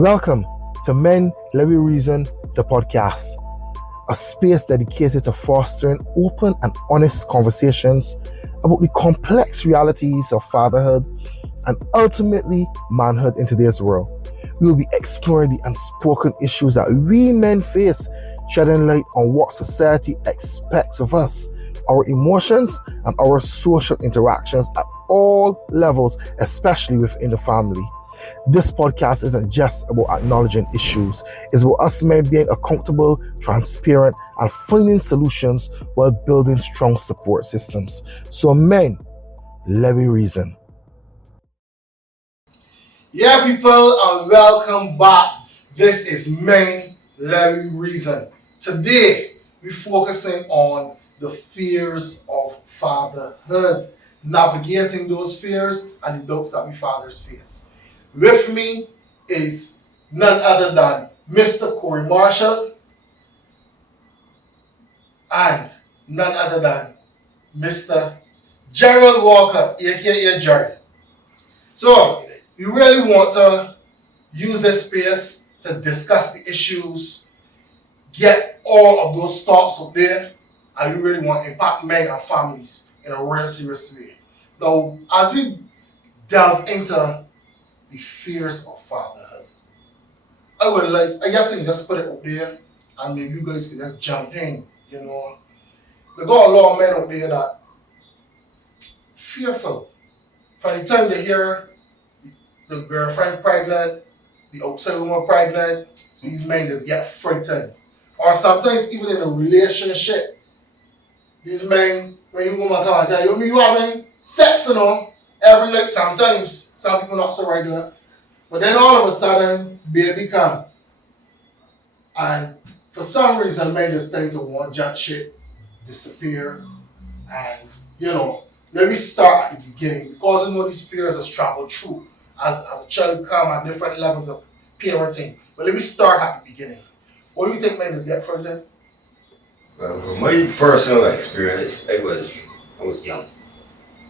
Welcome to Men Let Me Reason, the podcast, a space dedicated to fostering open and honest conversations about the complex realities of fatherhood and ultimately manhood in today's world. We will be exploring the unspoken issues that we men face, shedding light on what society expects of us, our emotions, and our social interactions at all levels, especially within the family. This podcast isn't just about acknowledging issues, it's about us men being accountable, transparent, and finding solutions while building strong support systems. So, men, let me reason. Yeah, people, and welcome back. This is Men Let Me Reason. Today, we're focusing on the fears of fatherhood, navigating those fears and the doubts that we fathers face. With me is none other than Mr. Corey Marshall and none other than Mr. Gerald Walcott, aka Jerry. So, we really want to use this space to discuss the issues, get all of those thoughts up there, and we really want to impact men and families in a real serious way. Now, as we delve into the fears of fatherhood, I guess I can just put it up there and maybe you guys can just jump in, There got a lot of men out there that fearful. From the time they hear the girlfriend pregnant, the outside woman pregnant, so these men just get frightened. Or sometimes even in a relationship, these men, when you woman come and tell you having sex, every night sometimes. Some people not so regular. But then all of a sudden, baby come. And for some reason, men just tend to want junk shit, disappear. And, let me start at the beginning. Because these fears has traveled through as a child come at different levels of parenting. But let me start at the beginning. What do you think men just get frightened? Well, from my personal experience, I was young.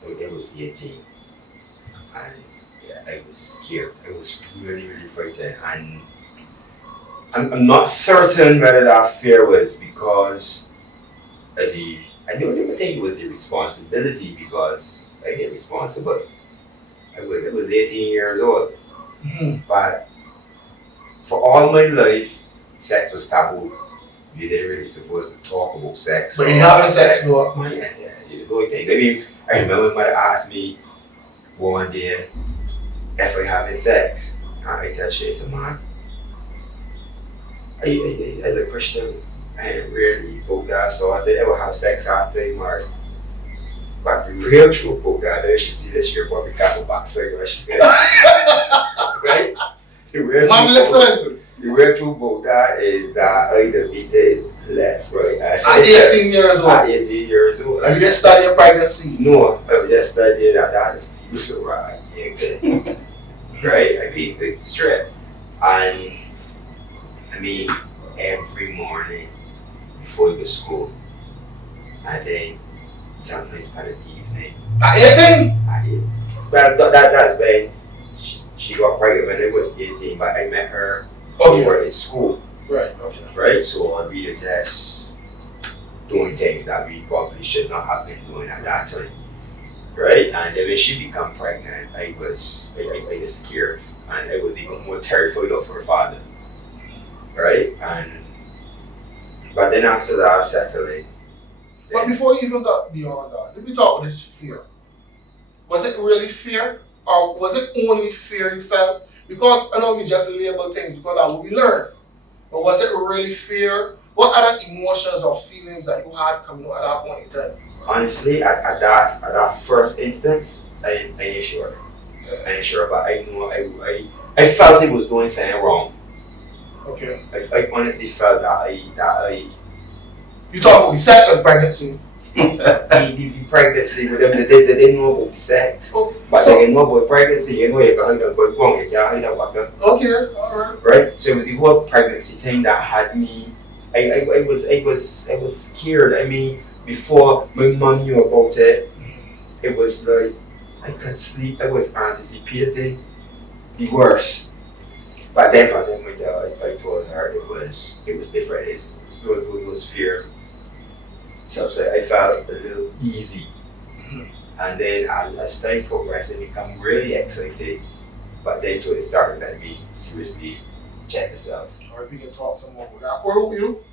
I was 18. And I was scared. I was really, really frightened. And I'm not certain whether that fear was because I don't even think it was the responsibility because I get responsible. I was 18 years old. Mm-hmm. But for all my life, sex was taboo. You didn't really supposed to talk about sex. But you having sex though? Yeah, you're doing things. I mean, I remember my mother asked me one day if I having sex. And I tell she, I said, man, as a Christian, I ain't really about that, so I didn't ever have sex after I married. But the real truth about that, she see that she probably got a backside when she gets right? The real truth about that is that I debated less, right? At 18 years old? At 18 years old. And you didn't study your pregnancy? No, I just studied that it feels so right. Right? I mean, straight. And I mean, every morning before you go to school, and then sometimes by the evening. At 18? At 18. Well, that's when she got pregnant when I was 18, but I met her over in school. Right, okay. Right? So we were just doing things that we probably should not have been doing at that time. Right? And then when she became pregnant, I was scared. And I was even more terrified of her father. Right? But then after that, I settled in. But before you even got beyond that, let me talk about this fear. Was it really fear? Or was it only fear you felt? Because I know we just label things because that's what we learn. But was it really fear? What other emotions or feelings that you had coming out at that point in time? Honestly, at that first instance, I ain't sure. Yeah. I ain't sure, but I know I felt it was doing something wrong. Okay. I honestly felt that I You talk about the sex or pregnancy? the pregnancy with them, they didn't know about the sex. Okay. But they didn't know about pregnancy, you can hide that but wrong, you can't hide that water. Okay, alright. Right? So it was the whole pregnancy thing that had me I was scared. I mean, before my mom knew about it, it was like I couldn't sleep. I was anticipating the worst. But then from the moment I told her it was different. It's those fears. So I felt a little easy. And then as time progressed, I become really excited. But then it started let me seriously check myself. Or we can talk some more about that. Where were you?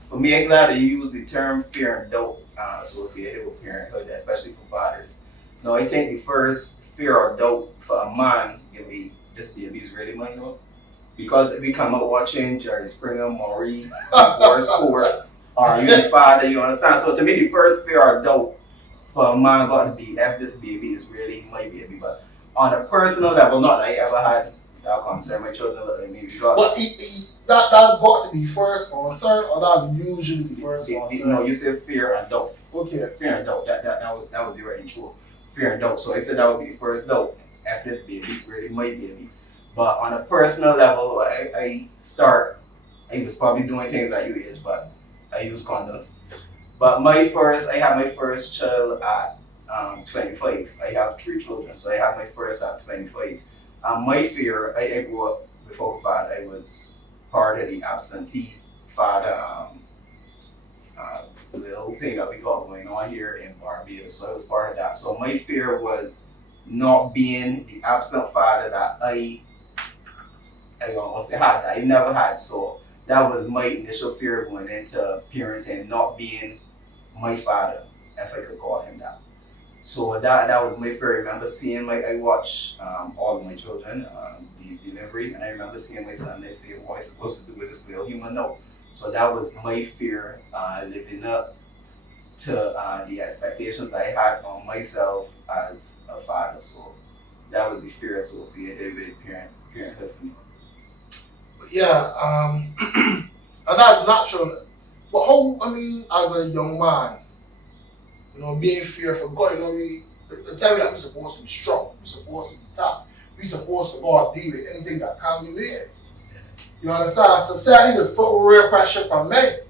For me, I'm glad that you use the term fear and doubt associated with parenthood, especially for fathers. Now, I think the first fear or doubt for a man can be this baby is really mine, though. Because we come up watching Jerry Springer, Maury, Forrest Court, or you the father, you understand? So to me, the first fear or doubt for a man got to be if this baby is really my baby. But on a personal level, not that I ever had that concern. My children look like me because But that got to be first concern, or that's usually the first concern? no, you said fear and doubt. Okay. Fear and doubt. That was your intro. Fear and doubt. So I said that would be the first doubt if this baby is really my baby. But on a personal level, I was probably doing things at your age, but I use condoms. But I had my first child at 25. I have 3 children, so I had my first at 25. My fear, I grew up without a father. I was part of the absentee father little thing that we got going on here in Barbados. So I was part of that. So my fear was not being the absent father that I almost had. I never had. So that was my initial fear going into parenting, not being my father, if I could call him that. So that was my fear. I remember seeing I watched all of my children, the delivery, and I remember seeing my son. They say, "What am I supposed to do with this little human?" No. So that was my fear, living up to the expectations I had on myself as a father. So that was the fear associated with parenthood for me. Yeah, and that's natural. But how, as a young man, being fearful, God, the time that we're supposed to be strong, we're supposed to be tough, we're supposed to go and deal with anything that comes in there. You understand? Society just put real pressure on men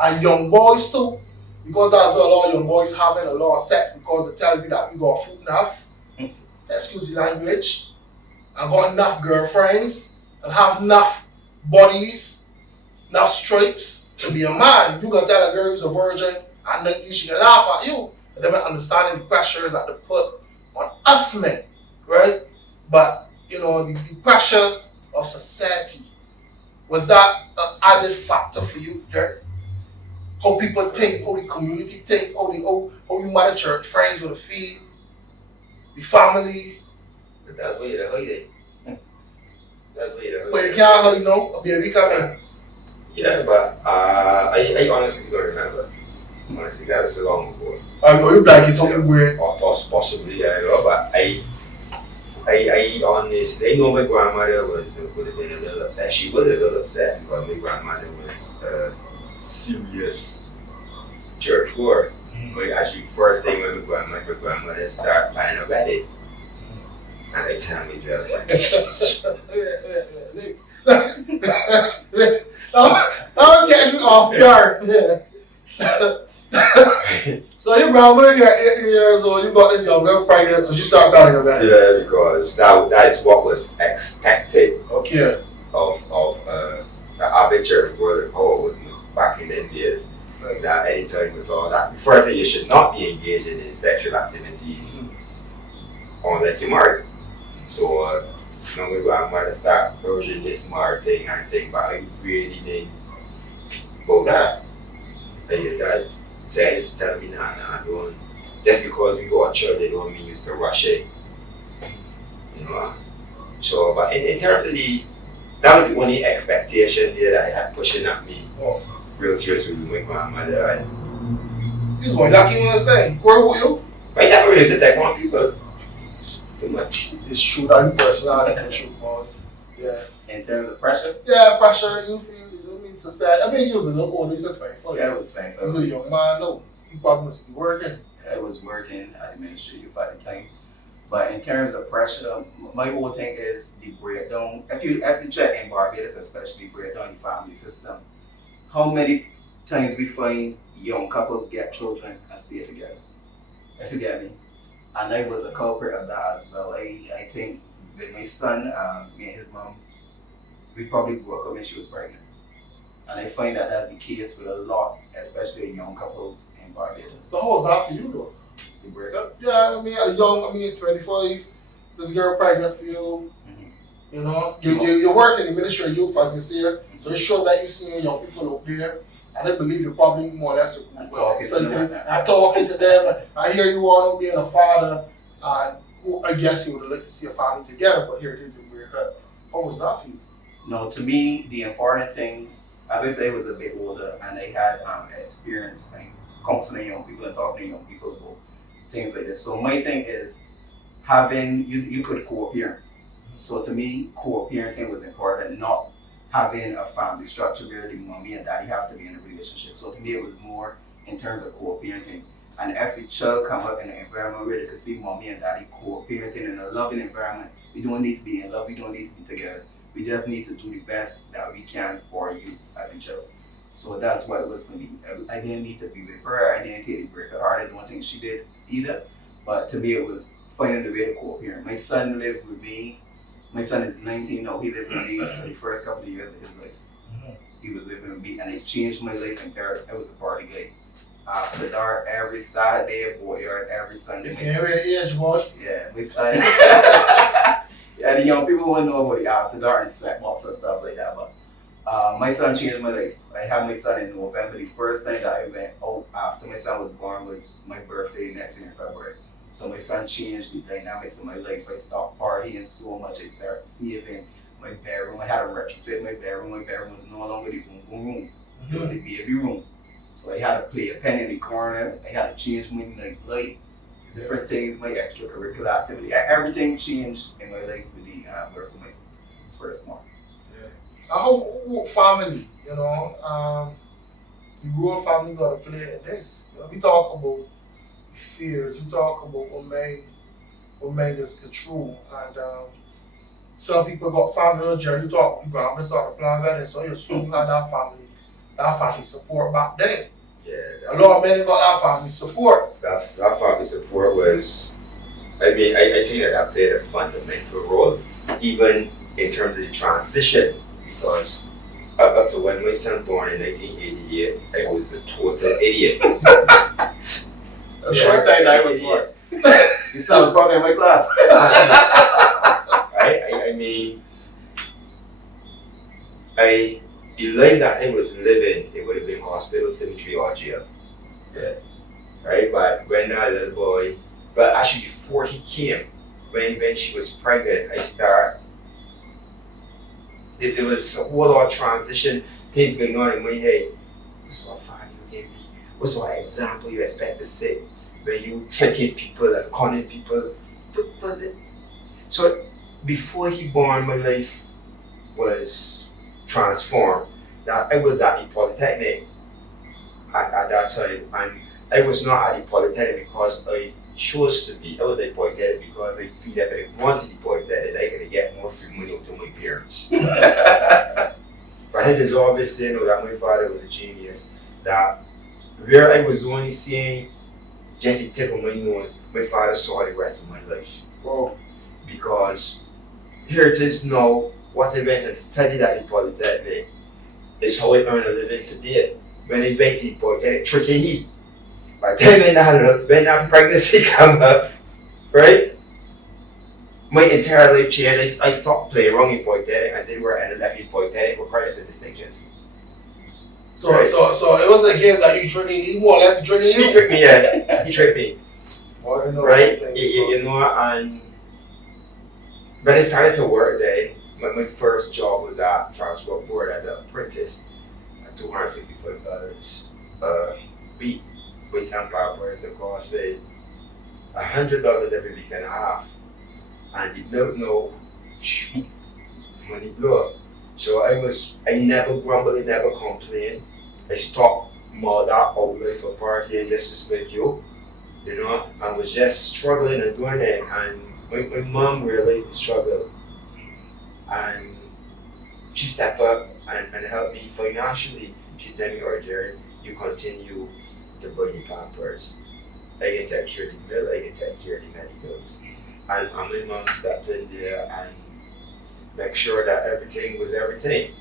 and young boys too, because that's where a lot of young boys having a lot of sex because they tell you that we got food enough, excuse the language, and got enough girlfriends and have enough bodies, enough stripes to be a man. You gonna tell a girl who's a virgin at 19 she can laugh at you, and they might understanding the pressures that they put on us men, right? But the pressure of society, was that an added factor for you, Gerald? How people think, how the community think, how you mother church friends will feel, the family. But that's where you're hiding. That's where you're hiding. But you can't hardly know a baby coming. Yeah, but I honestly don't remember. Honestly, that's so long ago. Or you like it up weird. Or possibly, I know, but I honestly, I know my grandmother would have been a little upset. She was a little upset because my grandmother was a serious church goer. But actually, first thing when my grandmother started planning a wedding, and I tell me, Gerald, Don't catch me off guard. So your grandmother here at 18 years old, you got this young girl pregnant, so she started planning a wedding. yeah, because that is what was expected Okay. of the average church goer, how it was back in the days. Right. That anytime with all that, the first thing you should not be engaging in sexual activities unless you're married. So, my grandmother started urging this married thing and thing, but I really didn't go that. That said, just tell me, nah, don't. Just because we go to church, they don't mean you to rush it. So, but in terms of that was the only expectation there that I had pushing at me. Oh. Real seriously with my grandmother. And This one, y'all keep understanding. Where were you? I never really sit like one people. Too much. It's true that you personality for sure, boy. Yeah. In terms of pressure, Yeah, pressure, you feel, society. You was a little older, you said 24. yeah, it was 25. You was a young man, no. You probably must be working. I was working at the ministry at the time. But in terms of pressure, my whole thing is the breakdown. If you check in Barbados, especially breakdown the family system, how many times we find young couples get children and stay together? If you get me. And I was a culprit of that as well. I think with my son, me and his mom we probably broke up when she was pregnant. And I find that that's the case with a lot, especially young couples in Barbados. So how was that for you though? You break up? Yeah, I mean 25, this girl pregnant for you. You know, you work in the Ministry of Youth, as you say, so it shows that you see young people out there, and I believe you're probably more or less excited. I'm talking to them. I hear you all being a father, who I guess you would like to see a family together, but here it is in break up. How was that for you? No, to me, the important thing, as I say, I was a bit older, and I had experience like counseling young people and talking to young people about things like this. So my thing is having you could co-parent. So to me, co-parenting was important, not having a family structure where the mommy and daddy have to be in a relationship. So to me, it was more in terms of co-parenting. And if the child come up in an environment where they could see mommy and daddy co-parenting in a loving environment, we don't need to be in love, we don't need to be together. We just need to do the best that we can for you as a child. So that's what it was for me. I didn't need to be with her, I didn't take the break her heart, I don't think she did either. But to me, it was finding the way to co-parent. My son lived with me. My son is 19 now. He lived with me for the first couple of years of his life. He was living with me, and it changed my life entirely. I was a party guy. After dark, every Saturday, boyard, every Sunday. Every age, boy. Yeah, my son. Yeah, the young people wouldn't know about the after dark and sweatbox and stuff like that. But my son changed my life. I had my son in November. The first time that I went out after my son was born was my birthday next year in February. So my son changed the dynamics of my life. I stopped partying so much. I started saving my bedroom. I had to retrofit my bedroom. My bedroom was no longer the boom boom room. It was the baby room. So I had to play a pen in the corner. I had to change my light, different things, my extracurricular activity. Everything changed in my life with the birth of my first one. Yeah. How family, you know, the role family got to play in this. You know, we talk about fears. We talk about what made us control. And some people got family. Gerald, you talk about grandma started plan wedding, so you assume you had that family support back then. Yeah. A lot of men got that family support. That family support was, I mean, I think that played a fundamental role, even in terms of the transition, because up to when my son born in 1988, I was a total idiot. A short time I was born. You son was probably in my class. I mean, the life that I was living, it would have been hospital, cemetery, or jail. Yeah. Right? But when that little boy, but actually before he came, when she was pregnant, there was a whole lot of transition, things going on in my head. What sort of father you can be? What sort of example you expect to set when you tricking people and conning people? What was it? So before he born, my life was transformed. That I was at the Polytechnic at that time, and I was not at the Polytechnic because I chose to be. I was at the Polytechnic because I feel that if I wanted the Polytechnic, I could get more free money out of my parents. But I just always say that my father was a genius, that where I was only seeing just the tip of my nose, my father saw the rest of my life. Wow. Because here it is now, what I went and studied at the Polytechnic is how I earn a living today. When I went to the Polytechnic, tricky. By the time when that pregnancy come up, right? My entire life changed. I stopped playing wrong in Polytechnic and then where I ended up in Polytechnic with credits and distinctions. So right? so it was a case that you tricking, he more or less tricking you. He tricked me, yeah. He tricked me. Well, you know, right? things, You know, and when I started to work there, my first job was at Transport Board as an apprentice at $265 a week with some papers. The cost said $100 every week and a half. And the milk no money blew up. So I never grumbled, I never complained. I stopped more that outlet for partying just like you know, I was just struggling and doing it, and my mom realized the struggle and she stepped up and helped me financially. She told me, "Oh, Jerry, you continue to buy the Pampers. I can take care of the bill, I can take care of the medicals." And my mom stepped in there and make sure that everything was everything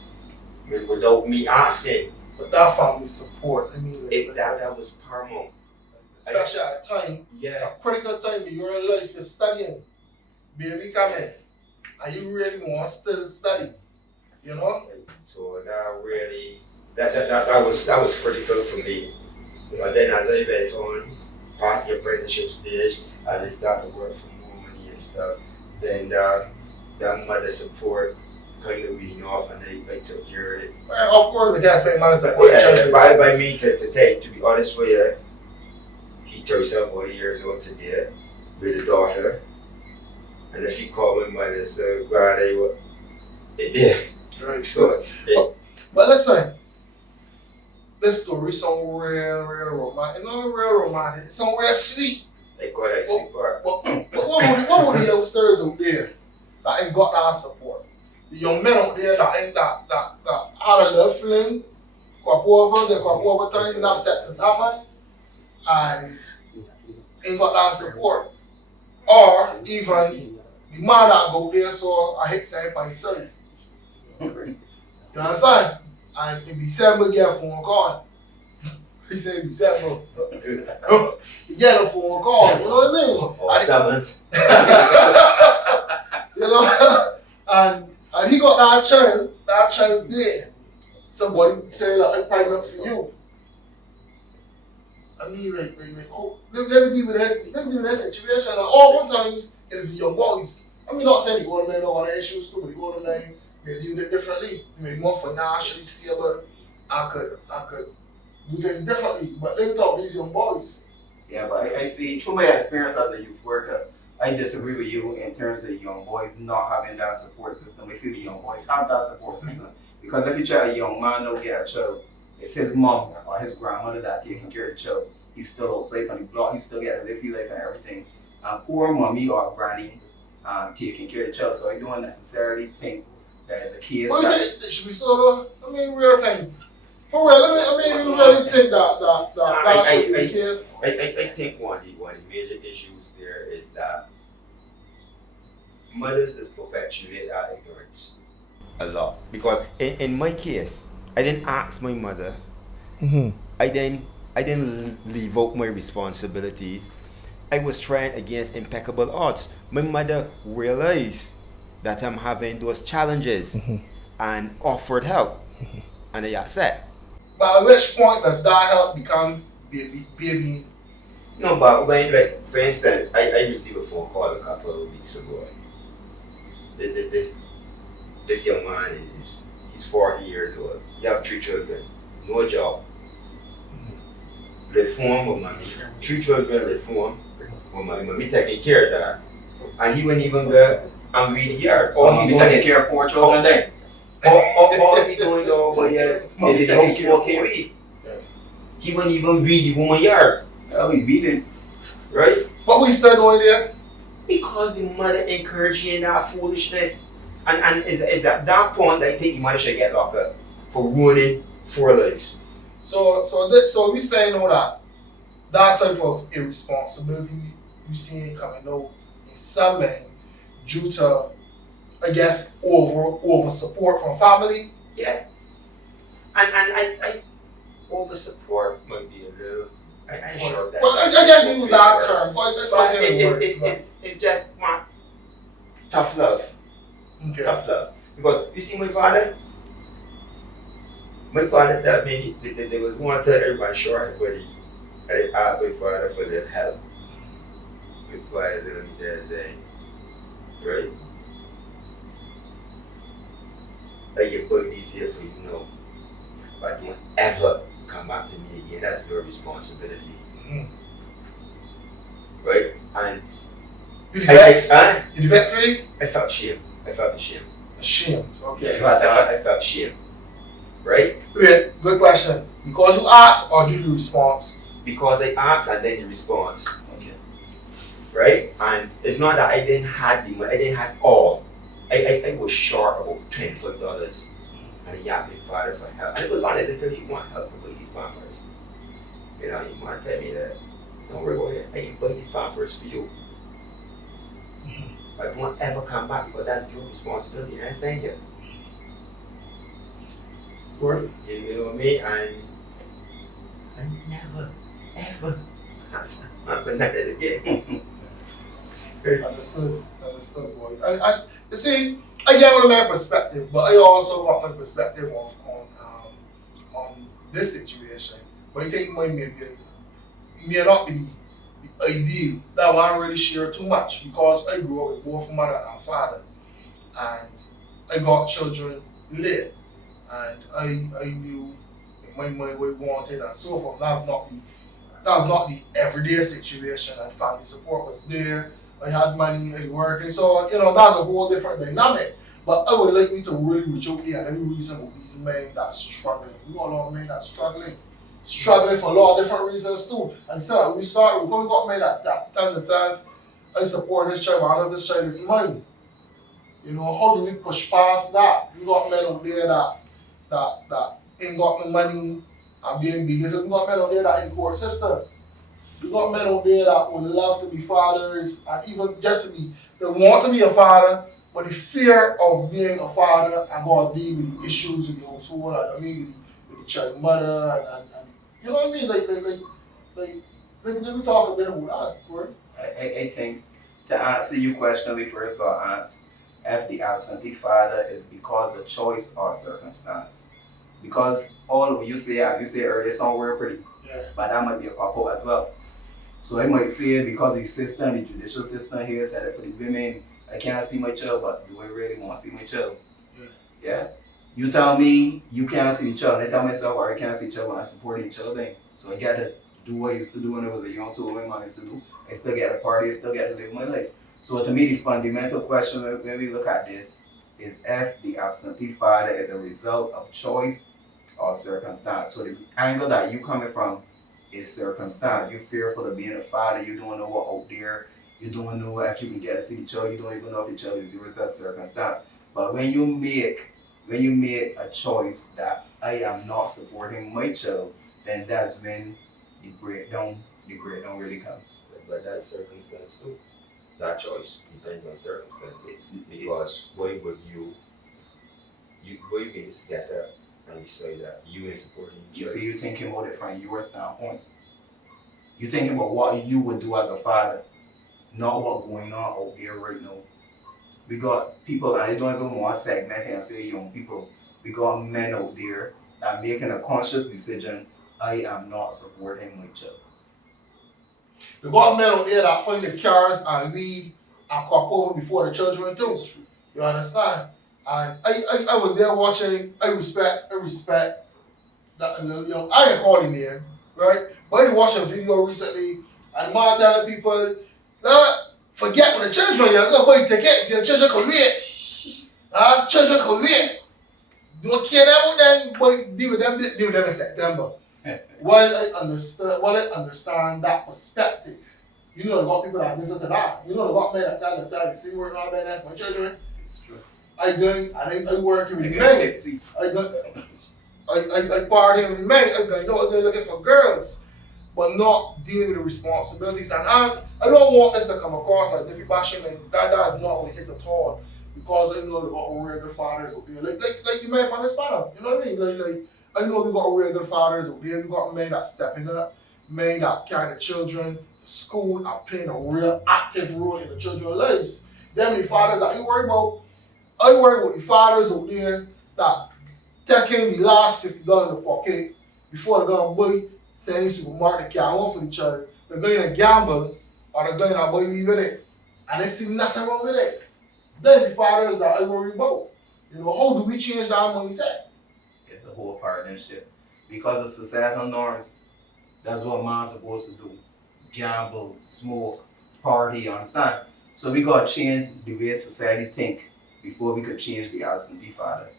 without me asking. But that family support, I mean, That was paramount. especially at a time, Yeah. a critical time in your life, you're studying, baby coming, and you really want to still study, you know? So that really that was critical for me. But then as I went on past the apprenticeship stage and I started to work for more money and stuff, then that mother support kind of weaned off and I took care of it. Well, of course, we can't spend money support. Yeah, by me to be honest with you, he 37 years old today with a daughter. And if he called my mother and said, "God, it did." Right. So, But listen, this story is so real romantic. It's not real romantic, it's so real sweet. they call that sweet part. But what would the youngsters out there that ain't got that support? The young men out there that ain't that had a love fling, crop over time, now sex is happening, and ain't got that support. Or even the man that go there so I hit same by side. You understand? And in December, you get a phone call. He said December. You get a phone call, you know what I mean? Or summons. You know? And he got that child there. Somebody say like, I'm pregnant for you. I mean, like oh, let me deal with that situation. And oftentimes, it's the young boys. I mean, not saying the older men don't want issues too, but the older men may deal with it differently. They may be more financially stable. I could do things differently. But let me talk about these young boys. Yeah, but I see, through my experience as a youth worker, I disagree with you in terms of young boys not having that support system. I feel the young boys have that support system. Because if you try a young man to get a child, it's his mom or his grandmother that taking care of the child. He's still outside on the block, he still get to live his life and everything. And poor mommy or granny taking care of the child. So I don't necessarily think there's a case Well, that... it should be sort of, I mean, real thing. For real, you really think that should be the case? I think one of the major issues there is that mothers just perpetuate our ignorance a lot. Because in my case, I didn't ask my mother. Mm-hmm. I didn't leave out my responsibilities. I was trying against impeccable odds. My mother realized that I'm having those challenges and offered help. And I accept. But at which point does that help become baby? No, but when, like, for instance, I received a phone call a couple of weeks ago. This young man he's 40 years old. He have 3 children, no job. Live home with mommy. 3 children live home with mommy. Mommy taking care of that. And he wouldn't even go and read the yard. So he taking care of 4 children then? All he doing over here is his house smoking weed. He wouldn't even read the woman yard. Oh, he's beating. Right? What we still doing there? Because the mother encouraging that foolishness. And it's at that point that I think the mother should get locked up for ruining 4 lives. So we saying all that type of irresponsibility we seeing coming out in some men due to, I guess, over support from family. Yeah. And I over support might be a little. I ain't sure of that. Well, I guess use that term. But it's just my tough love. Okay. Tough love. Because you see my father told me that there was one time everybody short everybody. I asked my father for their help. My father said, let me tell you saying, right? I get bug this here for you know. But don't ever come back to me again. That's your responsibility. Right? And You vexed with it? I felt shame. I felt ashamed. Ashamed. Okay. I felt shame. Right? Wait, good question. Because you asked or due to response? Because I asked and then the response. Okay. Right? And it's not that I didn't have the money, I didn't have all. I was short about $25. And I asked my father for help. And it was honest until he wanted help to buy these pampers. You know, he wanted to tell me that, don't worry about it, I can buy these pampers for you. but don't ever come back because that's your responsibility and saying it. Right? You know what I mean? And I never, ever happen that again. Understood, boy. You see, I get one of my perspective, but I also got my perspective on this situation. But I think mine may not be the ideal. That one I really share too much because I grew up with both mother and father, and I got children late, and I knew in my mind what I wanted and so forth. That's not the everyday situation, and family support was there. I had money, I working, so that's a whole different dynamic. But I would like me to really reach out there and every reason with these men that's struggling. We got a lot of men that's struggling for a lot of different reasons too. And so we got men that tell themselves, I support this child, but I love this child is mine. How do we push past that? We got men out there that ain't got no money and being belittled. We got men out there that in court system. We got men out there that would love to be fathers and even just they want to be a father, but the fear of being a father and going to deal with the issues in the household, with the child mother and you know what I mean? Let me talk a bit about that, Corey. I think to answer your question, we first got to ask if the absentee father is because of choice or circumstance. Because all of you say, as you say earlier, somewhere pretty, Yeah. but that might be a couple as well. So I might say because the system, the judicial system here said that for the women, I can't see my child, but do I really want to see my child? Yeah. You tell me you can't see the child, and I tell myself, or I can't see the child, but I'm supporting the child thing. So I got to do what I used to do when I was a young soul, when I used to do. I still get to party, I still get to live my life. So to me, the fundamental question when we look at this is if the absentee father is a result of choice or circumstance. So the angle that you coming from is circumstance. You're fearful of being a father, you don't know what out there, you don't know if you can get to see the child, you don't even know if the child is the result of circumstance. But when you make a choice that I am not supporting my child, then that's when the breakdown really comes. But that's circumstance too. That choice depends on circumstance. Because why would you can just get up and decide that you ain't supporting You your see, you're thinking about it from your standpoint. You're thinking about what you would do as a father, not what's going on out there right now. We got people, I don't even want to segment and say young people. We got men out there that making a conscious decision, I am not supporting my child. The got men out there that point the cars and weed and crop over before the children too. You understand? And I was there watching. I respect that. I ain't calling name, right? But I watched a video recently, and the man telling people, forget when the children you're gonna buy tickets. Your children can wait. Children can wait. Don't care about them, but deal with them in September. While I understand that perspective, they got people that listen to that. They got men that tell themselves, see working on men for my children. It's true. I working with I men. tipsy. I partying with men. I'm looking for girls, but not dealing with the responsibilities. And I don't want this to come across as if you're bashing men. That is not what it is at all. Because I know they got real good fathers out there. Like you men on this panel. You know what I mean? I know we got real good fathers out there. We got men that stepping up, men that carry the children to school and playing a real active role in the children's lives. Them the fathers that I worry about the fathers out there that taking the last $50 in the pocket before they're going to buy, say in the supermarket, they can't want for the child. They're going to gamble or they're going to buy me with it. And they see nothing wrong with it. That's the fathers that I worry about. How do we change that mindset? It's a whole partnership. Because of societal norms, that's what man's supposed to do. Gamble, smoke, party, understand? So we gotta change the way society think before we could change the absentee father.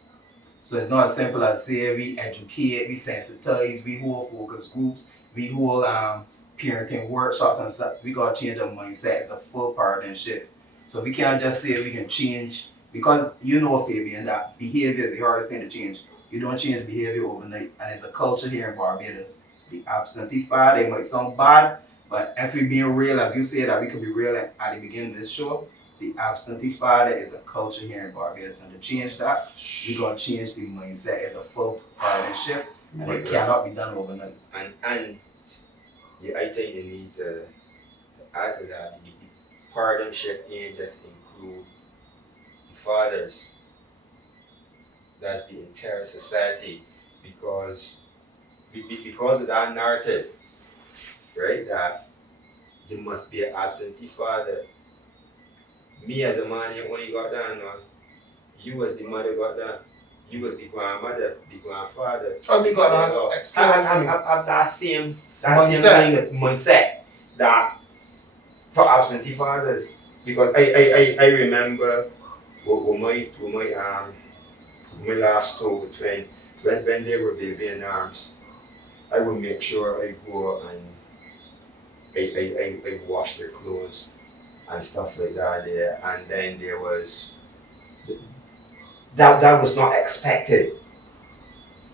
So it's not as simple as say we educate, we sensitize, we hold focus groups, we hold parenting workshops and stuff. We gotta change our mindset. It's a full paradigm shift. So we can't just say we can change because Fabian, that behavior is the hardest thing to change. You don't change behavior overnight, and it's a culture here in Barbados. The absentee father, it might sound bad, but if we're being real, as you say that we could be real at the beginning of this show, the absentee father is a culture here in Barbados, and to change that, we're gonna change the mindset. It's a full paradigm shift, and it cannot be done overnight. And yeah, I think you need to add to that. The paradigm shift ain't just include the fathers. That's the entire society, because of that narrative, right? That you must be an absentee father. Me as a man, you only got done. No? You as the mother got done. You as the grandmother, the grandfather. Oh, me got have that same mindset that for absentee fathers. Because I remember when my last two when they were baby in arms, I would make sure I go and I wash their clothes and stuff like that there. And then there was that was not expected.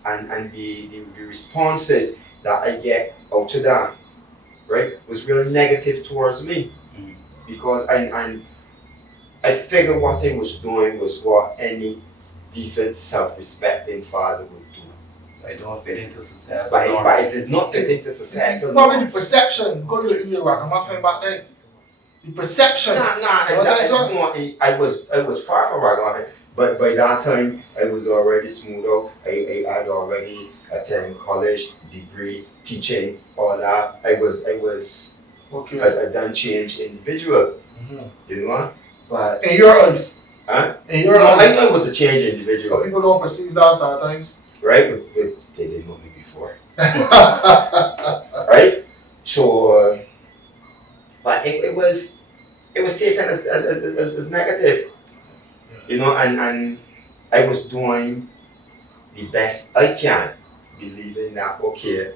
And the responses that I get out of that, right, was really negative towards me. Because I figured what I was doing was what any decent, self-respecting father would do. I don't fit into society. But it does not fit into society. Probably the perception. Go to the ragamuffin back then. The perception. I was far from ragamuffin. But by that time, I was already smooth out. I had already attended college, degree, teaching, all that. I was a done changed individual. You know? But in your eyes. Huh? In your eyes. I was a changed individual. But people don't perceive that sometimes. Right? But they didn't know me before. Right? So, but it was taken as negative. You know, and I was doing the best I can, believing that okay,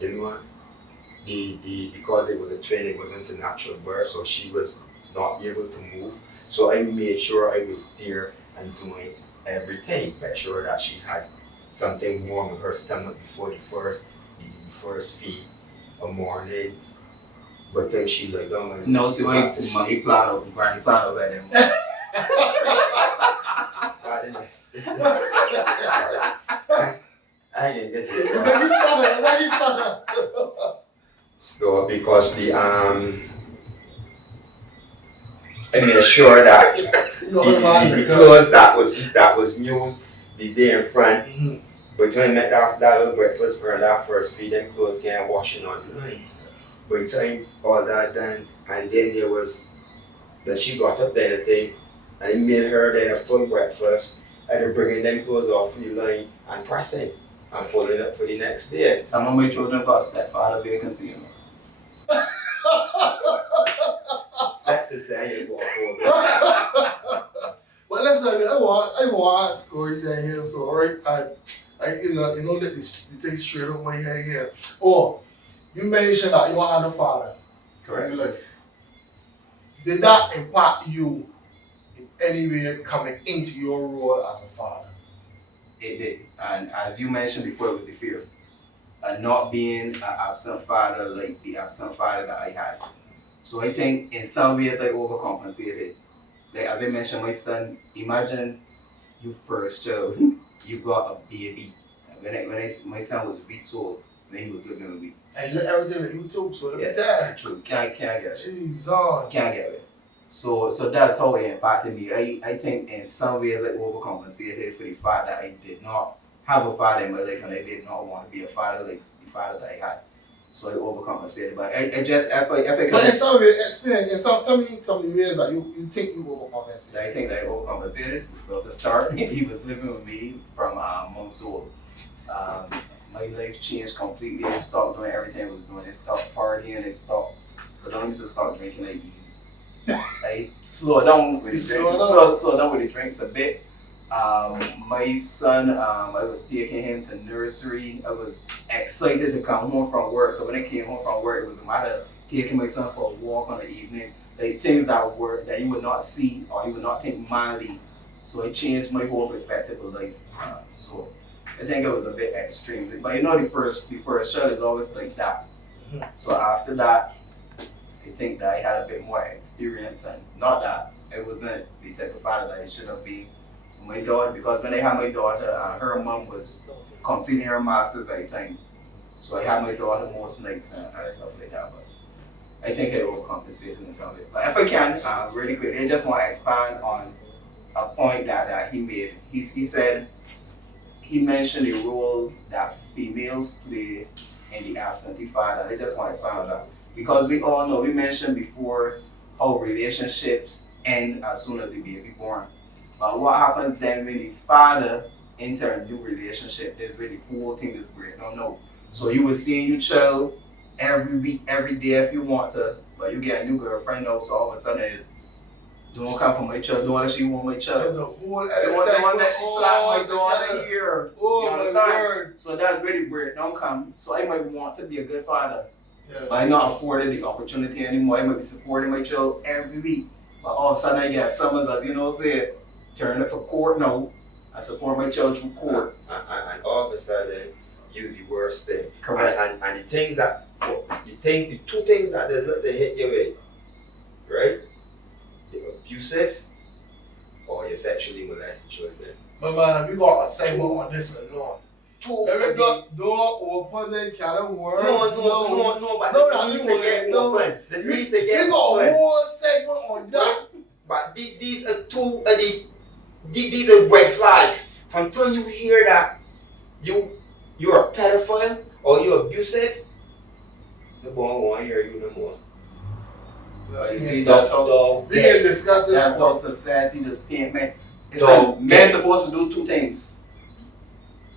you know, because it was a twin, it wasn't a natural birth, so she was not able to move. So I made sure I was there and doing everything, make sure that she had something warm in her stomach before the first feed a morning. But then she lay down and no, so when you plan over them. I didn't get it. Why you started? So because I made sure that the clothes that was used the day in front. But when I met that little breakfast for that first feed, them clothes can't washing on the line. By the time all that done, and then there was that she got up there and thing, and I made her then a full breakfast, and then bringing them clothes off the line and pressing and folding up for the next day. Some of my children got stepfather vacancy, you know. Steps is saying is what for. Well, listen, I want to ask what he's saying here, so right, I you know let this thing straight up my head here. Oh, you mentioned that you had a father. Correct. In your life. Did that impact you in any way coming into your role as a father? It did. And as you mentioned before, it was the fear. And not being an absent father like the absent father that I had. So I think in some ways I overcompensated. Like as I mentioned, my son, imagine you first child, you got a baby. My son was weeks old when he was living with me. And look everything that you took, so look at that. True. Can't get it. Jesus. Can't get it. So that's how it impacted me. I think in some ways I overcompensated for the fact that I did not have a father in my life and I did not want to be a father like the father that I had. So I overcompensated. But I just if I But in some way, tell me some of the ways that you think you overcompensated. I think that I overcompensated. Well, to start, he was living with me from months old. My life changed completely. I stopped doing everything I was doing. I stopped partying. But I used to start drinking. I slowed down with the drinks. Slow down with the drinks a bit. My son, I was taking him to nursery. I was excited to come home from work. So when I came home from work, it was a matter of taking my son for a walk on the evening. Like things that you would not see or you would not think mildly. So it changed my whole perspective of life. So I think it was a bit extreme. But you know, the first child is always like that. So after that, I think that I had a bit more experience, and not that it wasn't the type of father that it should have been for my daughter, because when I had my daughter, her mom was completing her master's at the time. So I had my daughter most nights and stuff like that. But I think I overcompensated in some ways. But if I can, really quick, I just want to expand on a point that he made. He said, he mentioned the role that females play in the absentee father. I just want to expand on that. Because we all know, we mentioned before how relationships end as soon as the baby born. But what happens then when the father enter a new relationship is where the whole thing is breakdown now. So you will see your child every week, every day if you want to, but you get a new girlfriend now, so all of a sudden it's, don't come for my child, don't let she want my child. There's a whole Don't let she plot my daughter together. here. Oh, you my understand? word. So that's where the breakdown come. So I might want to be a good father, Yeah. but I'm not afforded the opportunity anymore. I might be supporting my child every week, but all of a sudden I get summons, as you know, say, turn up for court now. I support my child through court. And all of a sudden, use the worst thing. Correct. And the things that, the two things that does not hit you with, right? You're abusive or you're sexually molested children. But man, we got a segment on this alone. Let me go open the can of worms. No, but No, the need to get open. The need to We get got a open. whole segment on that. But these are two of these are red flags. From the time you hear that you're a pedophile or you're abusive, the boy won't hear you no more. You see, that's how we can discuss this. that's how society just paint men. It's So, like men supposed to do two things: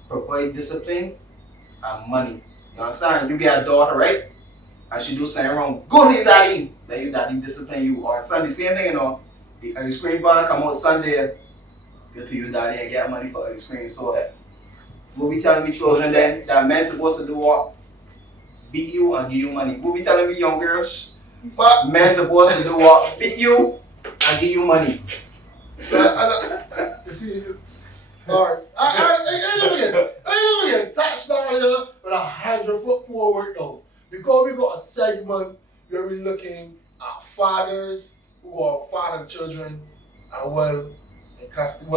provide discipline and money. You understand? You get a daughter, right? And she do something wrong, go to your daddy. Let your daddy discipline you. Or son, the same thing, you know. The ice cream van come out Sunday, go to your daddy and get money for ice cream. So what we telling me children then that men supposed to do what? Beat you and give you money. What we telling me young girls? But Men supposed to do what? Beat you and give you money. you see, alright. I never get touched down here with 100-foot forward though. Because we got a segment where we're looking at fathers who are father children and in custody,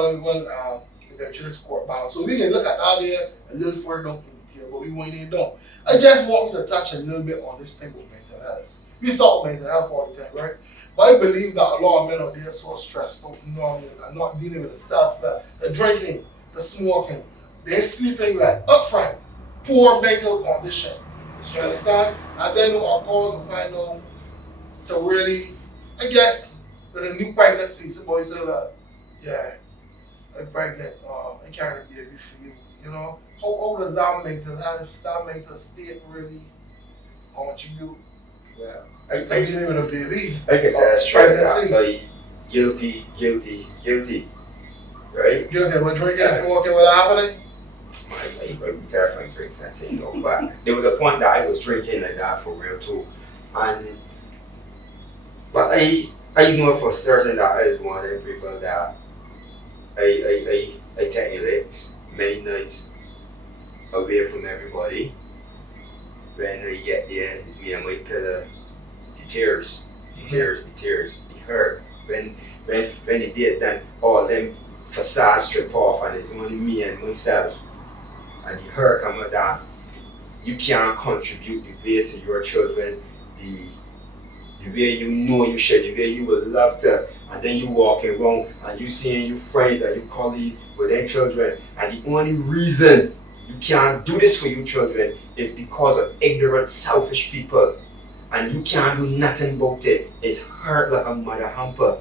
eventually court battle. So we can look at that there a little further down in detail, but we won't even know. I just want you to touch a little bit on this thing with mental health. We talk mental health all the time, right? But I believe that a lot of men out there are so stressed out, you know what I mean, and not dealing with the self-love, the drinking, the smoking, they're sleeping like up front, poor mental condition. You understand? And then you are called upon to really, I guess, with a new pregnancy, somebody say like, yeah, I'm pregnant, I carry a baby for you. You know? How does that mental health, that mental state really contribute? Yeah. I dealing with a baby. I get that straight pregnancy. like guilty, right? Guilty with drinking and smoking without happening? I'm terrifying drinks and things, but there was a point that I was drinking like that for real too, but I know for certain that I is one of them people that I take it many nights away from everybody. When I get there, it's me and my pillow, the tears, the hurt. When the day is done, all them facades strip off and it's only me and myself. And the hurt come with that you can't contribute the way to your children, the way you know you should, the way you would love to, and then you walking around and you seeing your friends and your colleagues with their children, and the only reason you can't do this for your children is because of ignorant, selfish people, and you can't do nothing about it. It's hurt like a mother hamper.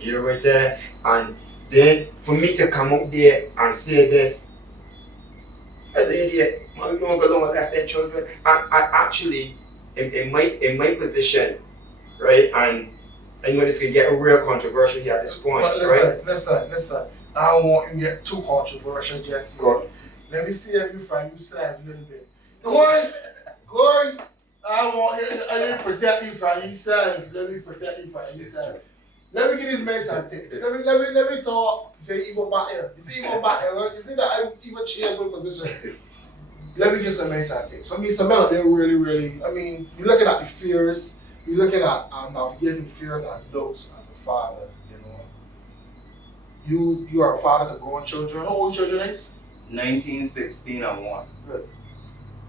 You know right there? And then for me to come out there and say this, as an idiot, man, you don't go along and left their children. I actually, in my position, right, and I know this could get real controversial here at this point, but right? Listen. I don't want you to get too controversial just yet. Let me see if you find yourself a little bit. Corey, I want him to protect you from himself. Let me protect you from himself. Let me give these men some tips. Let me talk. You say even back here. You see even back here, right? You see that I even change my position. Let me give some men some tips. I mean, some men are there really, I mean, you're looking at the fears. You're looking at navigating fears and doubts as a father, you know. You are a father to grown children. How old children is? 19, 16, and 1. Good.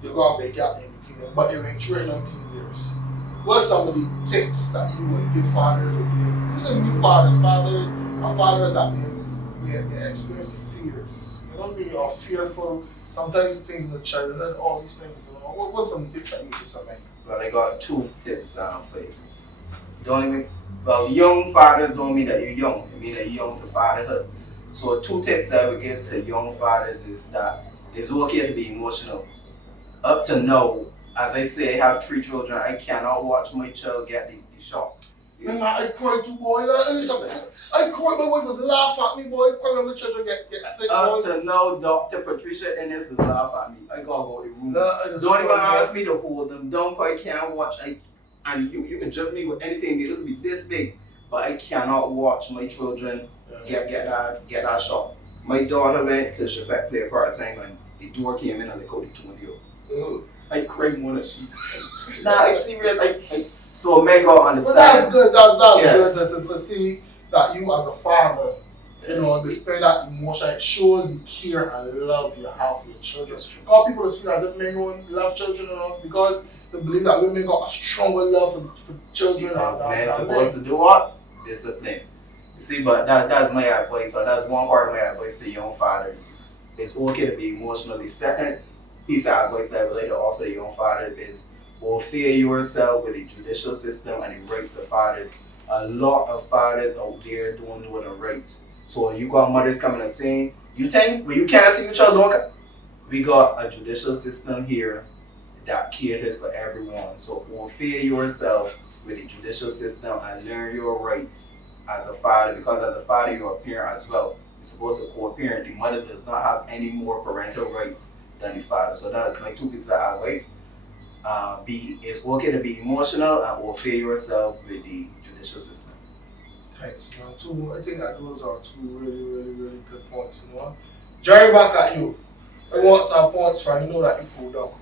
You got a big gap in between them, but you're in 19 years. What's some of the tips that you would give fathers or give? You say new fathers are fathers that may experience fears. You know what I mean? Or fearful. Sometimes things in the childhood, all these things. You know, what's some tips that you give somebody? Well, I got 2 tips for you. Don't even, well, young fathers don't mean that you're young. It means that you're young to fatherhood. So 2 tips that I would give to young fathers is that it's okay to be emotional. Up to now, as I say, I have 3 children. I cannot watch my child get the shock. Man, I cried too, boy. I cried. My wife was laughing at me, boy. I cried when my children get sick, boy. Up to now, Dr. Patricia Ennis is laughing at me. I gotta go to the room. Don't even ask me to hold them down, because I can't watch. And you can judge me with anything. They look to be this big, but I cannot watch my children get that shock. My daughter went to Shafet play part time, and the door came in and they called the 2 I cried more than she. Nah, it's serious. So may God understand. But that's good. That's Yeah. good to see that you as a father, you know, display that emotion. It shows you care and love you have for your children. Because people just feel as if men don't love children, you know, because they believe that women got a stronger love for children. Because men supposed to do what? Discipline. You see, but that's my advice, or that's one part of my advice to young fathers. It's okay to be emotional. The second piece of advice that I would like to offer to young fathers is fulfill yourself with the judicial system and the rights of fathers. A lot of fathers out there don't know the rights. So you got mothers coming and saying, you think when you can't see your child, don't. We got a judicial system here that caters for everyone. So fulfill yourself with the judicial system and learn your rights as a father, because as a father you're a parent as well. You're supposed to co-parent. The mother does not have any more parental rights than the father. So that's my 2 pieces of advice. It's okay to be emotional and fulfill yourself with the judicial system. Thanks, man. I think that those are 2 really, really, really good points, you know. Jerry, back at you. I want some points from you. Know that you pulled up.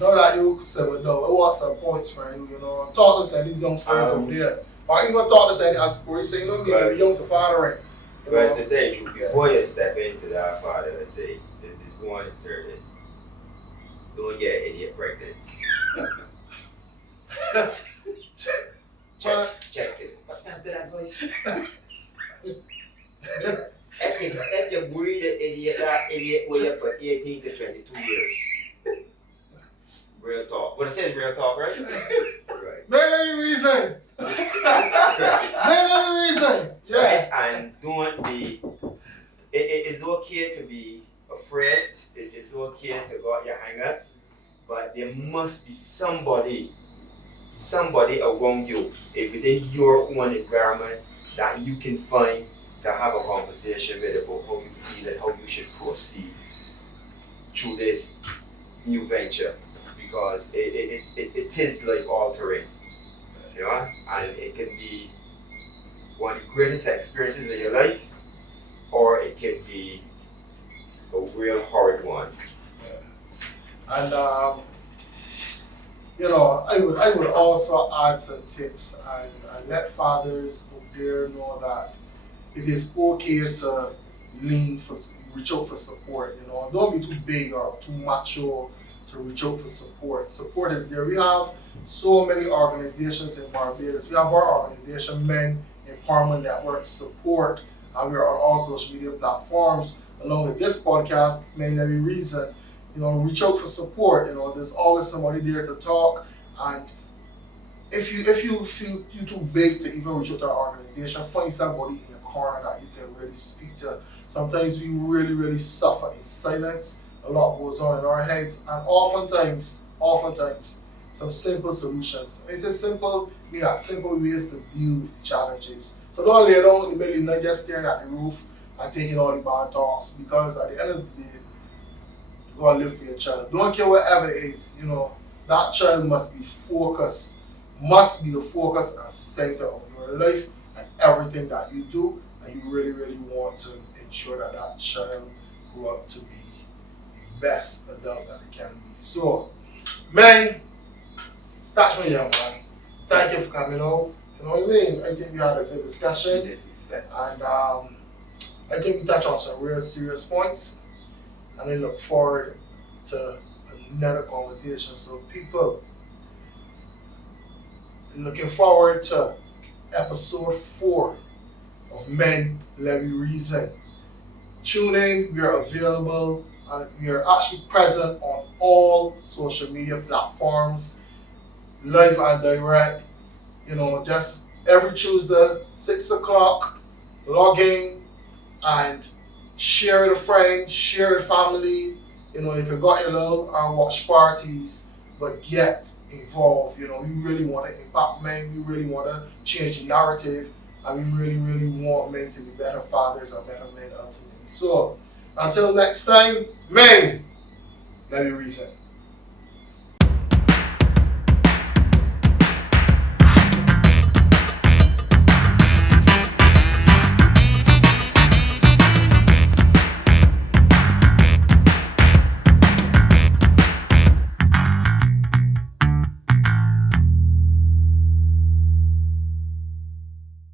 Know that you 7 down. I want some points from you, you know. Talk to us and these young stars up there. But even talk to us and as for you say, you know, maybe young to fathering. But to tell you the truth, before you step into that fatherhood thing, there's one certain. Don't get an idiot pregnant. check this. But that's good advice. if you breed an idiot, that idiot will you for 18 to 22 years. Real talk. But it says real talk, right? Right. Many reason. Many reason. Yeah. Right? And don't be. It's okay to be afraid. It's okay to got your hang-ups, but there must be somebody around you, within your own environment, that you can find to have a conversation with about how you feel and how you should proceed through this new venture, because it is life altering, you know, and it can be one of the greatest experiences of your life, or it can be a real hard one. And you know, I would also add some tips and let fathers out there know that it is okay to reach out for support. You know, don't be too big or too macho to reach out for support. Support is there. We have so many organizations in Barbados. We have our organization, Men Empowerment Network Support, and we are on all social media platforms. Along with this podcast, Men Every Reason, you know, reach out for support. You know, there's always somebody there to talk. And if you feel you're too big to even reach out to our organization, find somebody in your corner that you can really speak to. Sometimes we really, really suffer in silence. A lot goes on in our heads, and oftentimes, some simple solutions. When I say simple, I mean that simple ways to deal with the challenges. So don't lay down in the middle of the night just staring at the roof and taking all the bad thoughts, because at the end of the day, you gotta live for your child. Don't care whatever it is, you know, that child must be the focus and center of your life and everything that you do, and you really, really want to ensure that that child grow up to be the best adult that it can be. So, man, that's me, young man. Thank you for coming out. You know what I mean? I think we had a good discussion. We did, it's that. And I think we touched on some real serious points. And I look forward to another conversation. So people, looking forward to episode 4 of Men Levy Reason. Tune in, we are available, and we are actually present on all social media platforms, live and direct. You know, just every Tuesday, 6 o'clock, log in and share with a friend, share with family. You know, you can go your little watch parties, but get involved. You know, we really want to impact men, we really want to change the narrative, and we really, really want men to be better fathers and better men ultimately. So, until next time, men, let me reason.